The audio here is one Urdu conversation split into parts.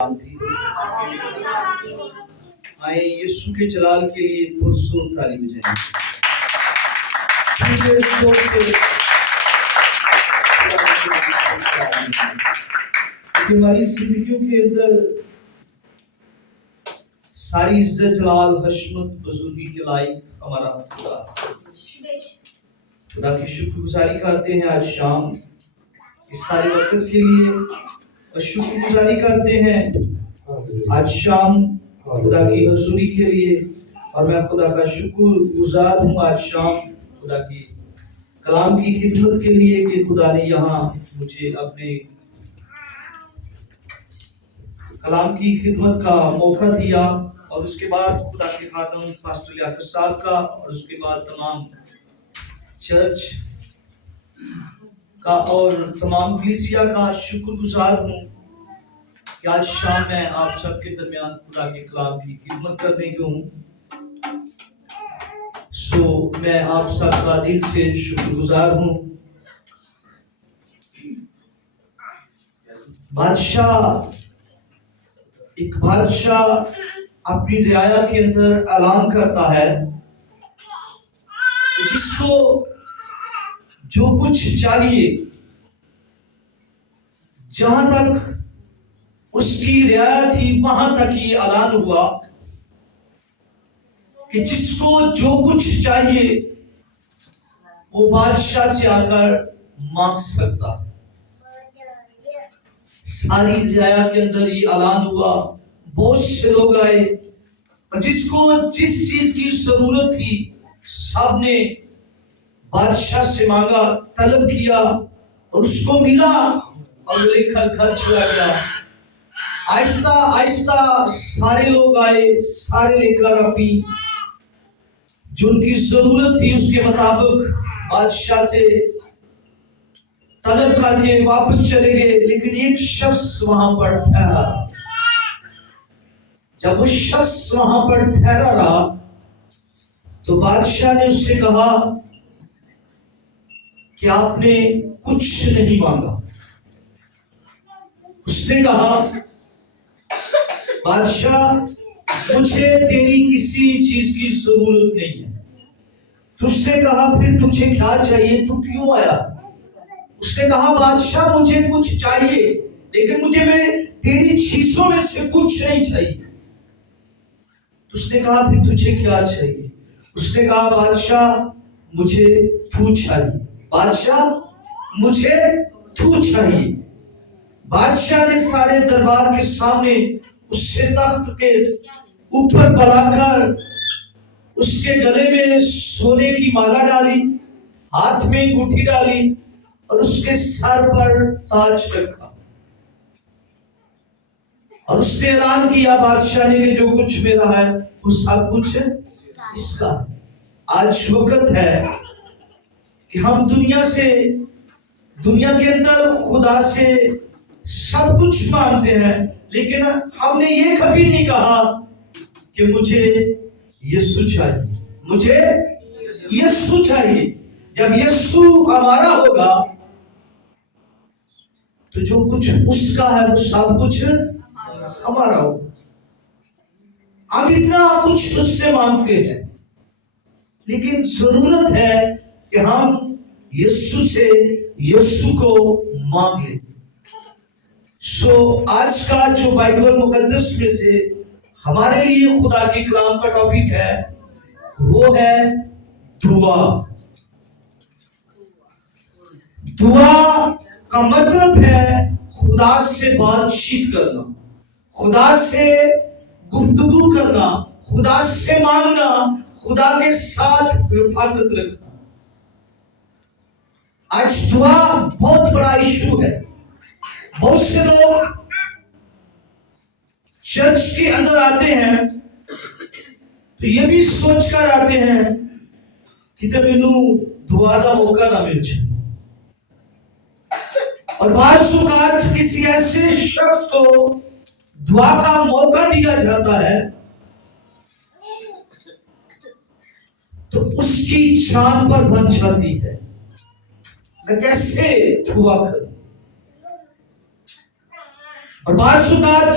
تھی آئے یسوع کے جلال کے لیے پرزور تالی بجائیں ہماری زندگیوں کے اندر ساری عزت جلال حشمت بزرگی کے لائق ہمارا خدا خدا کی شکر گزاری کرتے ہیں آج شام اس سارے وقت کے لیے اور شکر گزاری کرتے ہیں آج شام خدا کی حضوری کے لیے اور میں خدا کا شکر گزار ہوں آج شام خدا کی کلام کی خدمت کے لیے کہ خدا نے یہاں مجھے اپنے کلام کی خدمت کا موقع دیا اور اس کے بعد خدا کے خادم پاسٹر لیاقت صاحب کا اور اس کے بعد تمام چرچ کا اور تمام کلیسیا کا شکر گزار ہوں کہ آج شام میں آپ سب کے درمیان خدا کے کلام کی خدمت کرنے کو ہوں میں آپ سب کا دل سے شکر گزار ہوں۔ ایک بادشاہ اپنی رعایا کے اندر اعلان کرتا ہے کہ جس کو جو کچھ چاہیے جہاں تک اس کی رعایا تھی وہاں تک ہی اعلان ہوا کہ جس کو جو کچھ چاہیے وہ بادشاہ سے آ کر مانگ سکتا۔ ساری رعایا کے اندر یہ اعلان ہوا، بہت سے لوگ آئے اور جس کو جس چیز کی ضرورت تھی سب نے بادشاہ سے مانگا، طلب کیا اور اس کو ملا اور لے کر گھر چلا گیا۔ آہستہ آہستہ سارے لوگ آئے، سارے لے کر اپنی جو ان کی ضرورت تھی اس کے مطابق بادشاہ سے طلب کر کے واپس چلے گئے، لیکن ایک شخص وہاں پر ٹھہرا۔ جب وہ شخص وہاں پر ٹھہرا رہا تو بادشاہ نے اس سے کہا کہ آپ نے کچھ نہیں مانگا۔ اس نے کہا بادشاہ مجھے تیری کسی چیز کی ضرورت نہیں ہے۔ اس نے کہا پھر تجھے کیا چاہیے، تو کیوں آیا؟ اس نے کہا بادشاہ مجھے کچھ چاہیے لیکن مجھے تیری چیزوں میں سے کچھ نہیں چاہیے۔ اس نے کہا پھر تجھے کیا چاہیے؟ اس نے کہا بادشاہ مجھے تو چاہیے، بادشاہ مجھے تو چاہیے۔ بادشاہ نے سارے دربار کے سامنے اس سے تخت کے اوپر بلا کر اس کے گلے میں سونے کی مالا ڈالی، ہاتھ میں انگوٹھی ڈالی اور اس کے سر پر تاج رکھا اور اس نے اعلان کیا بادشاہ نے کہ جو کچھ میرا ہے وہ سب کچھ اس کا۔ آج وقت ہے کہ ہم دنیا کے اندر خدا سے سب کچھ مانگتے ہیں، لیکن ہم نے یہ کبھی نہیں کہا کہ مجھے یسوع چاہیے، مجھے یسوع چاہیے۔ جب یسوع ہمارا ہوگا تو جو کچھ اس کا ہے وہ سب کچھ ہمارا ہوگا۔ ہم اتنا کچھ اس سے مانگتے ہیں لیکن ضرورت ہے کہ ہم یسوع کو مانگ لیں۔ آج کا جو بائبل مقدس میں سے ہمارے لیے خدا کی کلام کا ٹاپک ہے وہ ہے دعا۔ دعا کا مطلب ہے خدا سے بات چیت کرنا، خدا سے گفتگو کرنا، خدا سے مانگنا، خدا کے ساتھ رفاقت رکھنا۔ آج دعا بہت بڑا ایشو ہے۔ بہت سے لوگ چرچ کے اندر آتے ہیں تو یہ بھی سوچ کر آتے ہیں کہ جب انہوں دعا کا موقع نہ مل جائے، اور بعض اوقات کسی ایسے شخص کو دعا کا موقع دیا جاتا ہے تو اس کی جان پر بن جاتی ہے، میں کیسے دعا کروں۔ اور بعض اوقات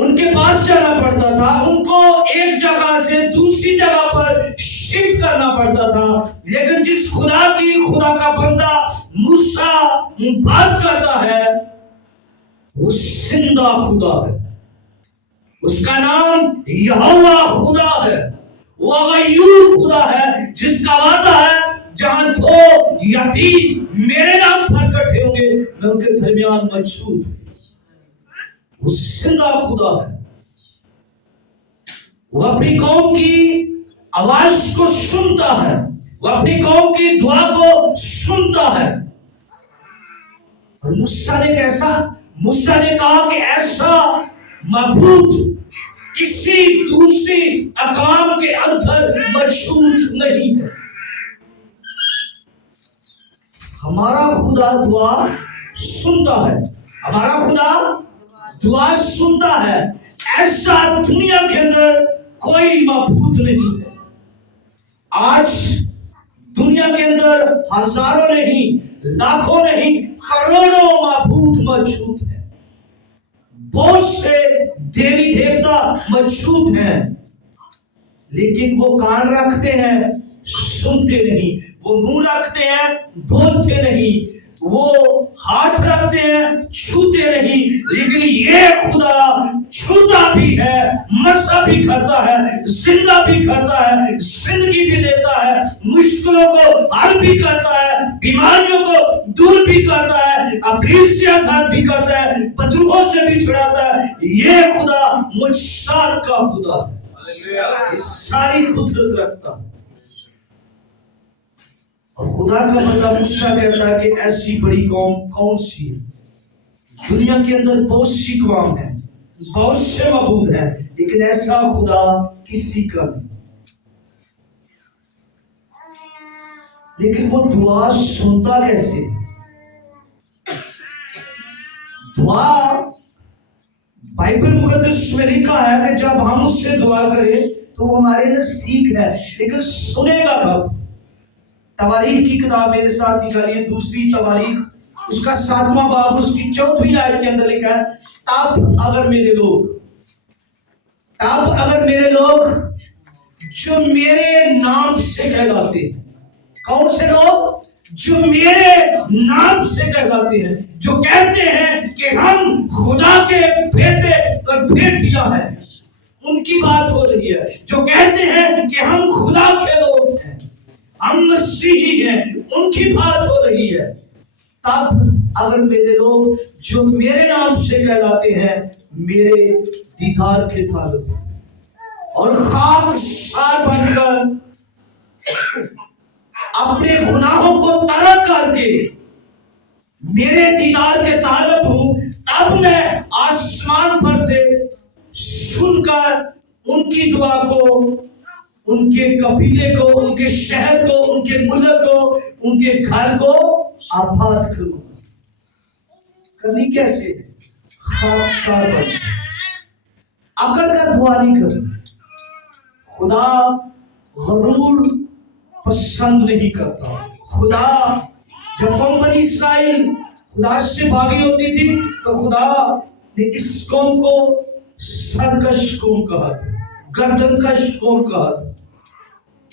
ان کے پاس جانا پڑتا تھا، ان کو ایک جگہ سے دوسری جگہ پر شفٹ کرنا پڑتا تھا، لیکن جس خدا کا بندہ موسیٰ بات کرتا ہے وہ زندہ خدا ہے، اس کا نام یہوہ خدا ہے، وہ غیور خدا ہے جس کا وعدہ ہے جہاں دو یا تین میرے نام پر اکٹھے ہوں گے میں ان کے درمیان موجود ہوں۔ وہ زندہ خدا ہے، وہ اپنی قوم کی آواز کو سنتا ہے، وہ اپنی قوم کی دعا کو سنتا ہے۔ اور موسیٰ نے کہا کہ ایسا معبود کسی دوسری اقوام کے اندر موجود نہیں ہے۔ ہمارا خدا دعا سنتا ہے، ہمارا خدا دعا سنتا ہے، ایسا دنیا کے اندر کوئی معبود نہیں ہے۔ آج دنیا کے اندر ہزاروں نہیں، لاکھوں نہیں، کروڑوں معبود موجود ہیں، بہت سے دیوی دیوتا موجود ہیں، لیکن وہ کان رکھتے ہیں سنتے نہیں، وہ منہ رکھتے ہیں بولتے نہیں، وہ ہاتھ رکھتے ہیں چھوتے نہیں، لیکن یہ خدا چھوتا بھی ہے، مسا بھی کرتا ہے، زندہ بھی کرتا ہے، زندگی بھی دیتا ہے، مشکلوں کو حل بھی کرتا ہے، بیماریوں کو دور بھی کرتا ہے، ابلیس سے آزاد بھی کرتا ہے، بدروحوں سے بھی چھڑاتا ہے۔ یہ خدا معجزات کا خدا ہے، ساری قدرت رکھتا ہے۔ اور خدا کا بندہ موسیٰ کہتا ہے کہ ایسی بڑی قوم کون سی ہے؟ دنیا کے اندر بہت سی قوم ہیں، بہت سے معبود ہیں، لیکن ایسا خدا کسی کا نہیں۔ لیکن وہ دعا سنتا کیسے؟ دعا بائبل مقدس میں لکھا ہے کہ جب ہم اس سے دعا کریں تو وہ ہمارے نزدیک ہے، لیکن سنے گا کب؟ تواریخ کی کتاب میرے ساتھ نکالیے، دوسری تواریخ اس کا 7واں باب اس کی 4ویں آیت کے اندر لکھا ہے، تب اگر میرے لوگ جو میرے نام سے کہلاتے ہیں، کون سے لوگ؟ جو میرے نام سے کہلاتے ہیں، جو کہتے ہیں کہ ہم خدا کے بیٹے اور بیٹیاں ہیں، ان کی بات ہو رہی ہے۔ جو کہتے ہیں کہ ہم خدا کے لوگ ہیں، ہم مسیحی ہیں، ان کی بات ہو رہی ہے۔ تب اگر میرے لوگ جو میرے نام سے کہلاتے ہیں میرے دیدار کے طالب اور خاکسار بن کر اپنے گناہوں کو ترک کر کے میرے دیدار کے طالب ہوں، تب میں آسمان پر سے سن کر ان کی دعا کو، ان کے قبیلے کو، ان کے شہر کو، ان کے ملک کو، ان کے گھر کو آباد کروں۔ کرنی کیسے؟ خاکسار بن عقل کا دعا نہیں کرنا۔ خدا غرور پسند نہیں کرتا۔ خدا جب قوم بنی اسرائیل خدا سے بھاگی ہوتی تھی تو خدا نے اس قوم کو سرکش قوم کہا تھا، گردن کش قوم کہا تھا۔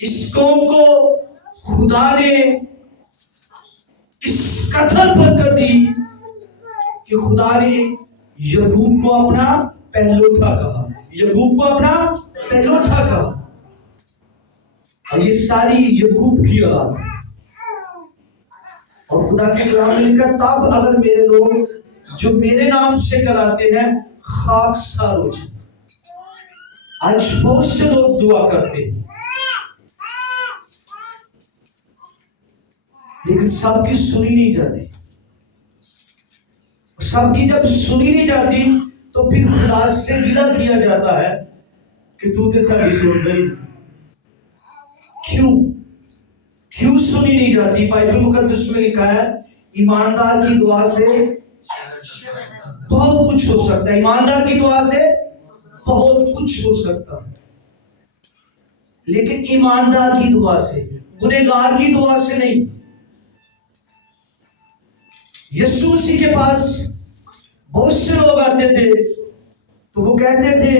اس قوم کو خدا نے اس قدر برکت دی کہ خدا نے یعقوب کو اپنا پہلوٹا کہا، یعقوب کو اپنا پہلوٹا کہا، اور یہ ساری یعقوب کی اولاد ہے۔ اور خدا کے کلام میں لکھا، تب اگر میرے لوگ جو میرے نام سے کہلاتے ہیں خاکسار ہو جائیں۔ آج بہت سے لوگ دعا کرتے ہیں لیکن سب کی سنی نہیں جاتی، سب کی جب سنی نہیں جاتی تو پھر خدا سے گلہ کیا جاتا ہے کہ تو تے ساری سن نہیں۔ کیوں سنی نہیں جاتی؟ بائبل مقدس میں لکھا ہے ایماندار کی دعا سے بہت کچھ ہو سکتا ہے، ایماندار کی دعا سے بہت کچھ ہو سکتا ہے، لیکن ایماندار کی دعا سے، گنہگار کی دعا سے نہیں۔ یسوع مسیح کے پاس بہت سے لوگ آتے تھے تو وہ کہتے تھے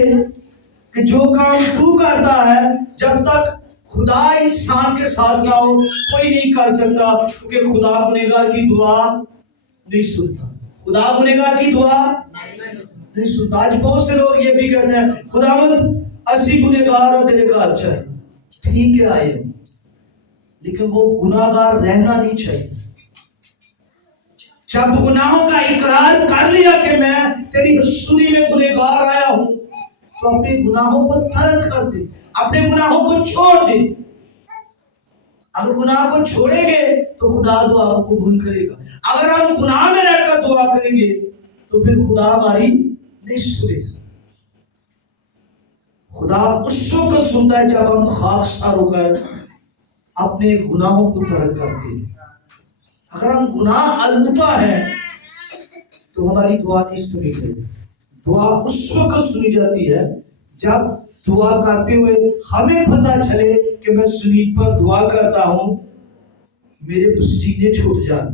کہ جو کام تو کرتا ہے جب تک خدا انسان کے ساتھ نہ ہو کوئی نہیں کر سکتا، کیونکہ خدا گنہگار کی دعا نہیں سنتا، خدا گنہگار کی دعا نہیں سنتا۔ آج بہت سے لوگ یہ بھی کہتے ہیں خداوند اسی گنہگار اور تیرے گھر چاہیے، ٹھیک ہے آئے، لیکن وہ گناہگار رہنا نہیں چاہیے۔ جب گناہوں کا اقرار کر لیا کہ میں تیری حضوری میں گنہگار آیا ہوں، تو اپنے گناہوں کو ترک کر دے، اپنے گناہوں کو چھوڑ دے۔ اگر گناہ کو چھوڑیں گے تو خدا دعا کو قبول کرے گا، اگر ہم گناہ میں رہ کر دعا کریں گے تو پھر خدا ہماری نہیں سنے گا۔ خدا اس وقت سنتا ہے جب ہم خاکسار ہو کر اپنے گناہوں کو ترک کرتے ہیں۔ اگر ہم گناہ آلودہ ہے تو ہماری دعا نہیں سنی گئی۔ دعا اس وقت سنی جاتی ہے جب دعا کرتے ہوئے ہمیں پتہ چلے کہ میں زمین پر دعا کرتا ہوں، میرے پسینے چھوٹ جائیں،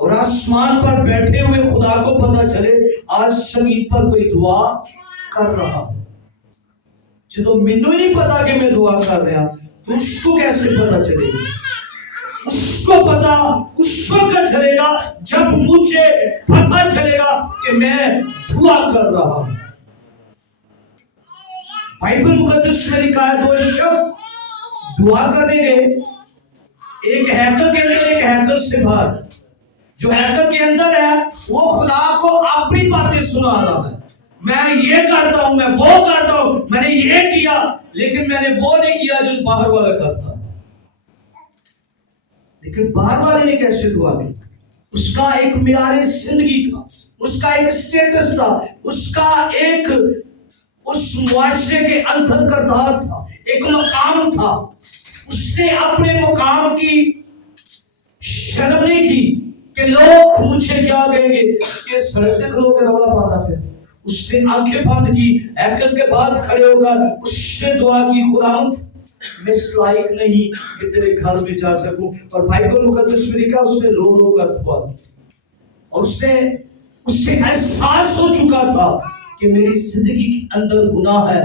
اور آسمان پر بیٹھے ہوئے خدا کو پتہ چلے آج زمین پر کوئی دعا کر رہا۔ جب مینوں نہیں پتا کہ میں دعا کر رہا تو اس کو کیسے پتہ چلے گا؟ اس کو پتا اس وقت چلے گا جب مجھے پتہ چلے گا کہ میں دعا کر رہا ہوں۔ بائبل مقدس میں لکھا ہے دو شخص دعا کریں گے، ایک ہیکل کے اندر ایک ہیکل سے باہر۔ جو ہیکل کے اندر ہے وہ خدا کو اپنی باتیں سنا رہا ہے، میں یہ کرتا ہوں، میں وہ کرتا ہوں، میں نے یہ کیا، لیکن میں نے وہ نہیں کیا جو باہر والا کرتا۔ لیکن باہر والے نے کیسے دعا کی؟ اس کا ایک معیار زندگی تھا، اس کا ایک سٹیٹس تھا، اس کا ایک اس معاشرے کے اندر کردار تھا، ایک مقام تھا۔ اس نے اپنے مقام کی شرم نہیں کی کہ لوگ مجھے کیا کہیں گے، کہ سڑک پہ کھلو کے رولا پاتا پھر۔ اس نے آنکھیں بند کی، ہیکل کے بعد کھڑے ہو کر اس سے دعا کی، خداوند میں اس لائق نہیں کہ تیرے گھر میں جا سکوں۔ اور بائبل مقدس میں لکھا اس نے رو رو کر دعا کی، اور اس سے احساس ہو چکا تھا کہ میری زندگی کے اندر گناہ ہے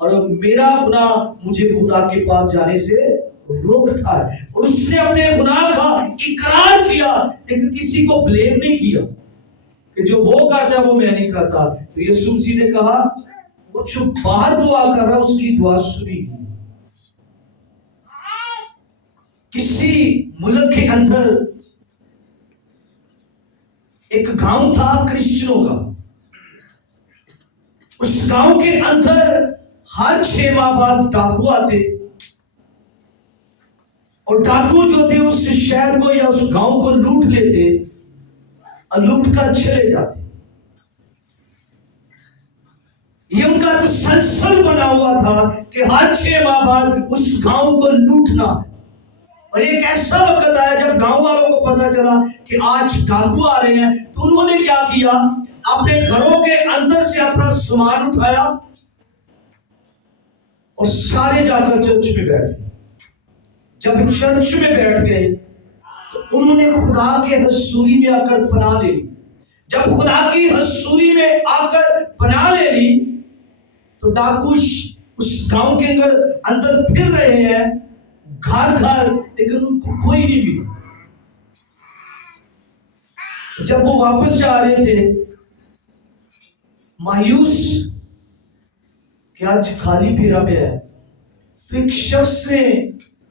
اور میرا گناہ مجھے خدا کے پاس جانے سے روکتا ہے۔ اور اس نے اپنے گناہ کا اقرار کیا، لیکن کسی کو بلیم نہیں کیا کہ جو وہ کرتا ہے وہ میں نہیں کرتا۔ تو یسوع مسیح نے کہا وہ جو باہر دعا کر رہا اس کی دعا سنی گئی۔ کسی ملک کے اندر ایک گاؤں تھا کرسچنوں کا، اس گاؤں کے اندر ہر 6 ماہ بعد ڈاکو آتے، اور ڈاکو جو تھے اس شہر کو یا اس گاؤں کو لوٹ لیتے اور لوٹ کر چلے جاتے۔ یہ ان کا تسلسل بنا ہوا تھا کہ ہر 6 ماہ بعد اس گاؤں کو لوٹنا۔ اور ایک ایسا وقت آیا جب گاؤں والوں کو پتا چلا کہ آج ڈاکو آ رہے ہیں، تو انہوں نے کیا کیا، اپنے گھروں کے اندر سے اپنا سامان اٹھایا اور سارے جا کر چرچ میں بیٹھ گئے۔ جب چرچ میں بیٹھ گئے تو انہوں نے خدا کے حضوری میں آ کر پناہ لے لی۔ جب خدا کی حضوری میں آ کر پناہ لے لی تو ڈاکو اس گاؤں کے اندر پھر رہے ہیں گھر گھر، لیکن ان کو کوئی نہیں ملا۔ جب وہ واپس جا رہے تھے مایوس کہ آج خالی پھیرا پہ ہے، تو ایک شخص نے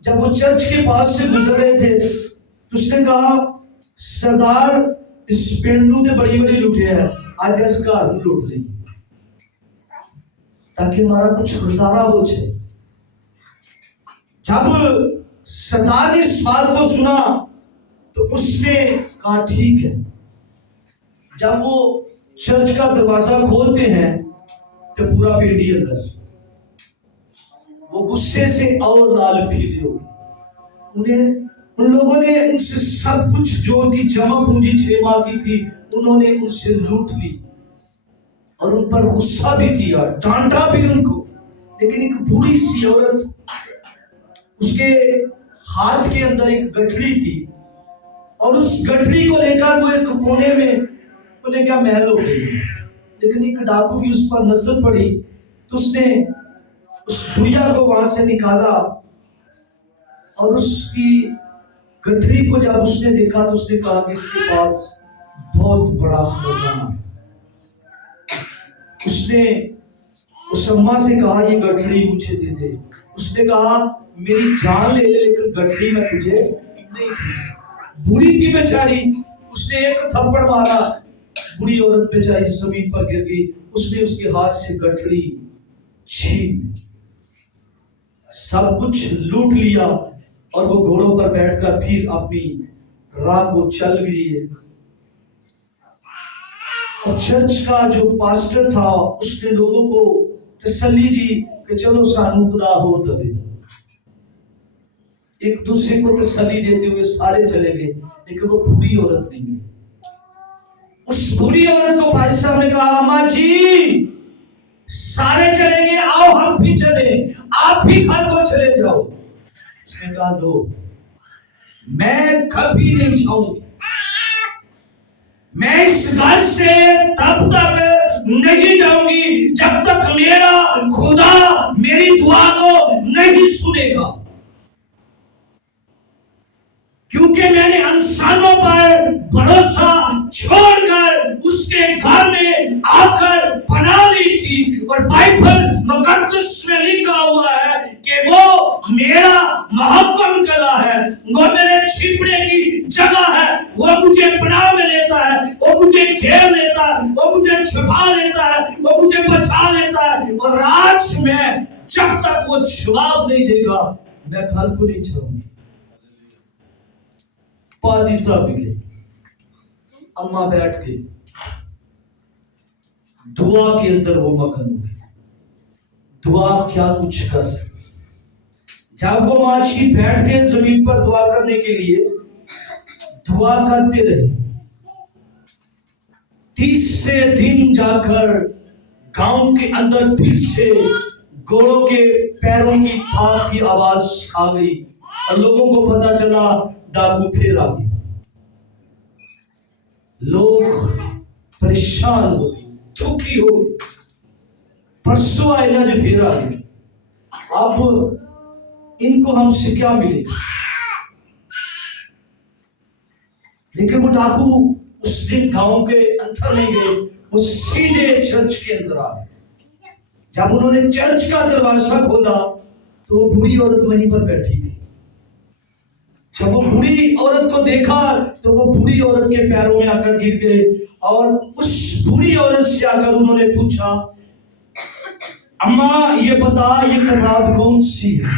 جب وہ چرچ کے پاس سے گزر رہے تھے تو اس نے کہا سردار اس پینڈو نے بڑی بڑی لوٹے ہیں، آج اس کا لوٹ لیں تاکہ ہمارا کچھ گزارا ہو جائے۔ جب سردار نے اس بات کو سنا تو اس نے کہا ٹھیک ہے۔ جب وہ چرچ کا دروازہ کھولتے ہیں تو پورا پینڈی اندر، وہ غصے سے اور لال پیلے ہو گئے۔ ان لوگوں نے ان سے سب کچھ جو ان کی جمع پونجی 6 ماہ کی تھی انہوں نے ان سے لوٹ لی اور ان پر غصہ بھی کیا، ڈانٹا بھی ان کو۔ لیکن ایک بوڑھی سی عورت، اس کے ہاتھ کے اندر ایک گٹھڑی تھی، اور اس گٹھڑی کو لے کر وہ ایک کونے میں انہیں کیا محل ہو گئی۔ لیکن ایک ڈاکو کی اس پر نظر پڑی تو اس نے اس بڑھیا کو وہاں سے نکالا اور اس کی گٹھری کو جب اس نے دیکھا تو اس نے کہا کہ اس کے پاس بہت بڑا خزانہ۔ اس نے اس اماں سے کہا یہ گٹھڑی مجھے دے دے۔ اس نے کہا میری جان لے لے لیکن گٹھڑی میں تجھے نہیں دی۔ بوڑھی تھی بیچاری، اس نے ایک تھپڑ مارا، بوڑھی عورت بیچاری زمین پر گر گئی۔ اس نے اس کے ہاتھ سے گٹھڑی چھین لی، سب کچھ لوٹ لیا اور وہ گھوڑوں پر بیٹھ کر پھر اپنی راہ کو چل گئی۔ اور چرچ کا جو پاسٹر تھا اس نے لوگوں کو تسلی دی کہ چلو سانو خدا ہو دے۔ ایک دوسرے کو تسلی دیتے ہوئے سارے چلے گئے، لیکن وہ بوڑھی عورت نہیں گئی۔ اس بوڑھی عورت کو بھائی صاحب نے کہا اماں جی سارے چلیں گے، آؤ ہم بھی چلیں، آپ بھی گھر کو چلے جاؤ۔ اس نے کہا لو، میں کبھی نہیں جاؤں گی، میں اس گھر سے تب تک نہیں جاؤں گی جب تک میرا خدا میری دعا کو نہیں سنے گا، کیونکہ میں نے انسانوں پر بھروسہ چھوڑ کر اس کے گھر میں آ کر پناہ لی تھی۔ اور بائبل مقدس میں لکھا ہوا ہے کہ وہ میرا محکم کلا ہے، وہ میرے چھپنے کی جگہ ہے، وہ مجھے پناہ میں لیتا ہے، وہ مجھے گھیر لیتا ہے، وہ مجھے چھپا لیتا ہے، وہ مجھے بچا لیتا ہے۔ اور آج میں جب تک وہ جواب نہیں دے گا میں گھر کو نہیں چھوڑوں گی۔ پادی صاحب بھی گئے، اماں بیٹھ گئی، دعا کے اندر وہ مگن ہو گئی۔ دعا کیا کچھ کر سکتی۔ جب وہ ماچھی بیٹھ گئے زمین پر دعا کرنے کے لیے، دعا کرتے رہے۔ تیسرے دن جا کر گاؤں کے اندر پھر سے گھوڑوں کے پیروں کی تھاپ کی آواز آ گئی اور لوگوں کو پتا چلا ڈاکو پھر آ گئے۔ لوگ پریشان ہو گئے، دکھی ہو گئے، پرسوں آئے نا جو پھر آ گئے، اب ان کو ہم سے کیا ملے گا۔ لیکن وہ ڈاکو اس دن گاؤں کے اندر نہیں گئے، وہ سیدھے چرچ کے اندر آ گئے۔ جب انہوں نے چرچ کا دروازہ کھولا تو وہ بوڑھی عورت وہیں پر بیٹھی تھی۔ جب وہ بوڑھی عورت کو دیکھا تو وہ بوڑھی عورت کے پیروں میں آ کر گر گئے اور اس بوڑھی عورت سے آ کر انہوں نے پوچھا اماں یہ بتا یہ کتاب کون سی ہے؟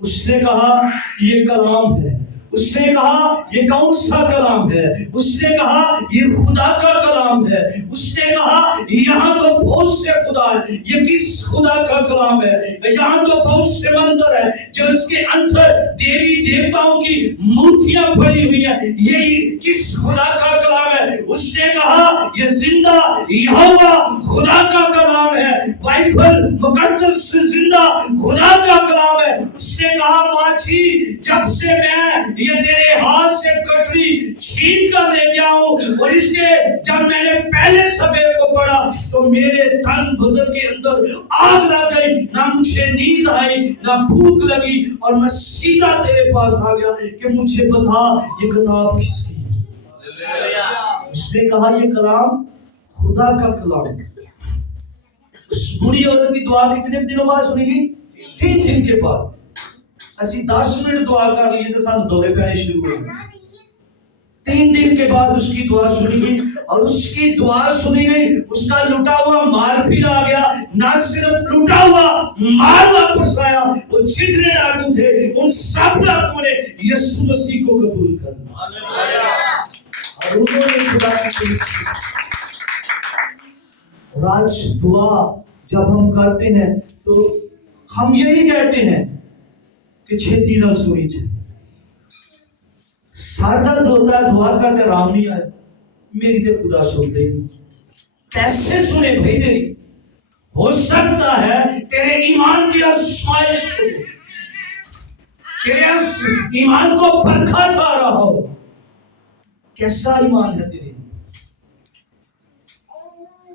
اس نے کہا یہ کلام ہے۔ اس نے کہا یہ کون سا کلام ہے؟ اس نے کہا یہ خدا کا کلام ہے۔ اس نے کہا یہاں تو بہت سے خدا ہے، یہ کس خدا کا کلام ہے؟ یہاں تو بہت سے مندر ہے جو اس کے اندر دیوی دیوتاؤں کی مورتیاں پڑی ہوئی ہیں، یہی کس خدا کا کلام ہے؟ اس نے کہا یہ زندہ یہوہ خدا کا کلام ہے، بائبل مقدس زندہ خدا کا کلام ہے۔ اس نے کہا ماچھی جب سے میں یہ تیرے ہاتھ سے کٹری چھین کر لے گیا ہوں اور اس سے جب میں نے پہلے صفحے کو پڑھا تو میرے تن بدن کے اندر آگ لگ گئی، نہ مجھے نیند آئی نہ بھوک لگی اور میں سیدھا تیرے پاس آ گیا کہ مجھے بتا یہ کتاب کس کی ہے؟ اس نے کہا یہ کلام خدا کا کلام ہے۔ اس بوڑھی عورت کی دعا کتنے دنوں بعد سنی گئی؟ 3 دن کے بعد۔ اسی 10 منٹ دعا کر لیے تو سانو دورے پہنے شروع ہوئے۔ 3 دن کے بعد اس کی دعا سنی گئی اور اس کی دعا سنی گئی، اس کا لٹا ہوا مال بھی آ گیا۔ نہ صرف لٹا ہوا مال واپس آیا، وہ جتنے ڈاکو تھے ان سب ڈاکوؤں نے یسوع مسیح کو قبول کر لیا اور انہوں نے خدا کی تعریف کی۔ اور آج دعا جب ہم کرتے ہیں تو ہم یہی کہتے ہیں کہ چھتی نہ سنی جائے۔ سر درد ہوتا ہے دعا کرتے آرام نہیں آئے، میری تو خدا سنتے ہی کیسے سنے بھائی میری؟ ہو سکتا ہے تیرے ایمان کی آزمائش ہو، تیرے ایمان کو پرکھا جا رہا ہو۔ کیسا ایمان ہے تیرے؟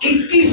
21